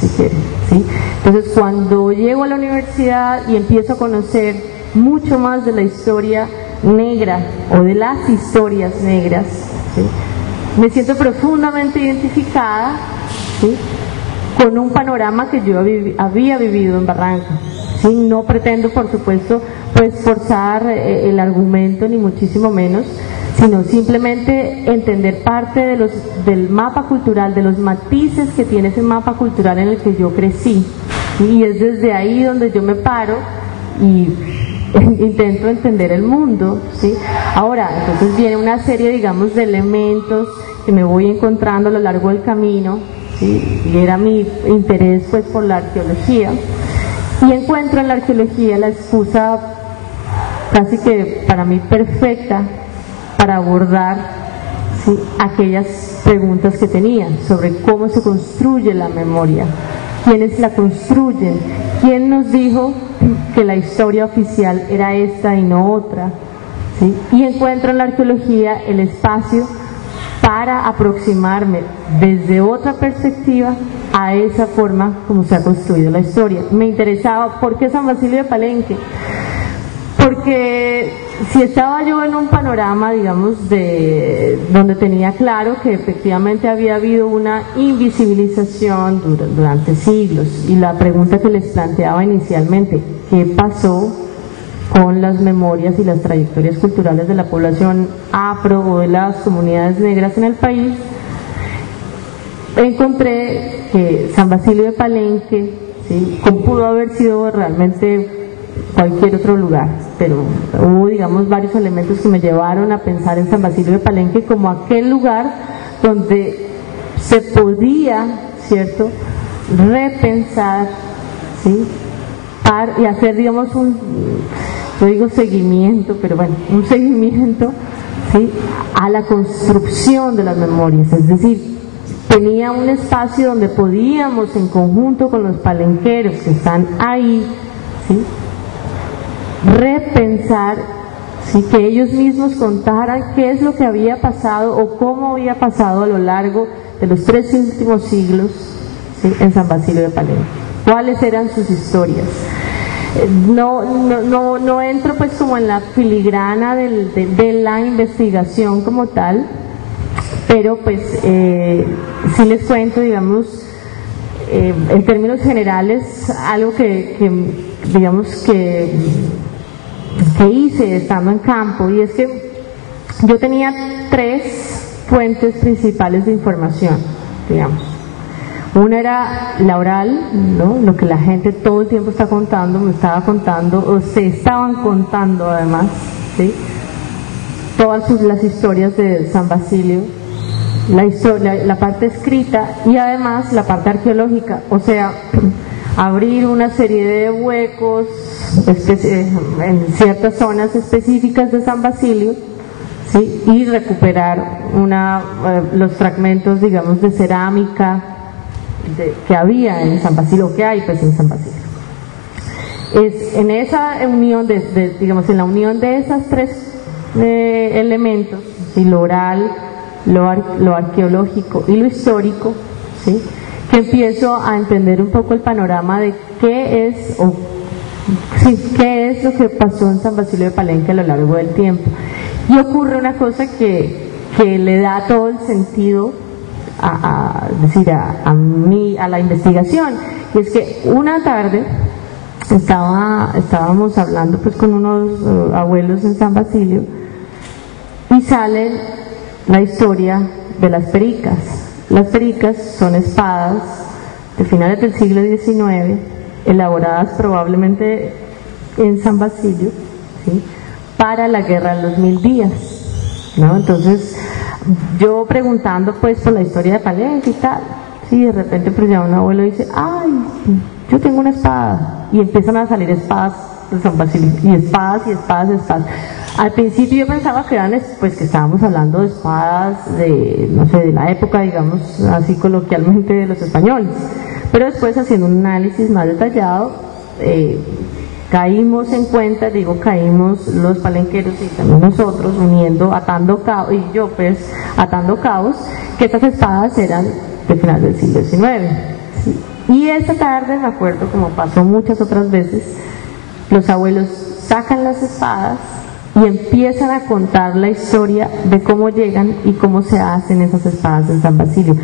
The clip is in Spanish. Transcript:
si quieren, ¿sí? Entonces cuando llego a la universidad y empiezo a conocer mucho más de la historia negra o de las historias negras, ¿sí?, me siento profundamente identificada, ¿sí?, con un panorama que yo había vivido en Barranca, ¿sí? No pretendo, por supuesto, pues forzar el argumento, ni muchísimo menos, sino simplemente entender parte del mapa cultural, de los matices que tiene ese mapa cultural en el que yo crecí, ¿sí? Y es desde ahí donde yo me paro y intento entender el mundo, ¿sí? Ahora, entonces viene una serie, digamos, de elementos que me voy encontrando a lo largo del camino, ¿sí? Y era mi interés, pues, por la arqueología, y encuentro en la arqueología la excusa casi que para mí perfecta para abordar, ¿sí?, aquellas preguntas que tenía sobre cómo se construye la memoria, quiénes la construyen, quién nos dijo que la historia oficial era esta y no otra, ¿sí? Y encuentro en la arqueología el espacio para aproximarme desde otra perspectiva a esa forma como se ha construido la historia. Me interesaba, ¿por qué San Basilio de Palenque? Porque si estaba yo en un panorama, digamos, de donde tenía claro que efectivamente había habido una invisibilización durante siglos, y la pregunta que les planteaba inicialmente, ¿qué pasó con las memorias y las trayectorias culturales de la población afro o de las comunidades negras en el país? Encontré que San Basilio de Palenque, ¿sí?, como pudo haber sido realmente cualquier otro lugar, pero hubo, digamos, varios elementos que me llevaron a pensar en San Basilio de Palenque como aquel lugar donde se podía, ¿cierto?, repensar, ¿sí?, y hacer, digamos, yo digo seguimiento, pero bueno, un seguimiento, ¿sí?, a la construcción de las memorias. Es decir, tenía un espacio donde podíamos, en conjunto con los palenqueros que están ahí, ¿sí?, repensar, ¿sí?, que ellos mismos contaran qué es lo que había pasado o cómo había pasado a lo largo de los 3 últimos siglos, ¿sí?, en San Basilio de Palenque, cuáles eran sus historias. No entro pues como en la filigrana de la investigación como tal, pero pues sí les cuento, digamos, en términos generales, algo que digamos que hice estando en campo, y es que yo tenía 3 fuentes principales de información, digamos. Una era la oral, ¿no?, lo que la gente todo el tiempo está contando, me estaba contando, o se estaban contando además, ¿sí?, todas las historias de San Basilio, la parte escrita y además la parte arqueológica, o sea, abrir una serie de huecos en ciertas zonas específicas de San Basilio, ¿sí?, y recuperar los fragmentos, digamos, de cerámica que había en San Basilio, que hay pues en San Basilio. Es en esa unión, digamos, en la unión de esas 3 elementos, ¿sí?, lo oral, lo arqueológico y lo histórico, ¿sí?, que empiezo a entender un poco el panorama de qué es lo que pasó en San Basilio de Palenque a lo largo del tiempo. Y ocurre una cosa que le da todo el sentido a la investigación, y es que una tarde estábamos hablando pues con unos abuelos en San Basilio, y sale la historia de las pericas. Las pericas son espadas de finales del siglo XIX, elaboradas probablemente en San Basilio, ¿sí?, para la guerra de los 1000 días, ¿no? Entonces, yo preguntando pues por la historia de Palenque y tal, sí, de repente pues ya un abuelo dice, ay, yo tengo una espada, y empiezan a salir espadas de San Basilio, y espadas y espadas y espadas. Al principio yo pensaba que eran, pues, que estábamos hablando de espadas de, no sé, de la época, digamos, así coloquialmente, de los españoles, pero después, haciendo un análisis más detallado, caímos en cuenta, caímos los palenqueros y también nosotros, atando cabos, y yo pues atando cabos, que estas espadas eran de final del siglo XIX, ¿sí? Y esa tarde, me acuerdo, como pasó muchas otras veces, los abuelos sacan las espadas y empiezan a contar la historia de cómo llegan y cómo se hacen esas espadas en San Basilio.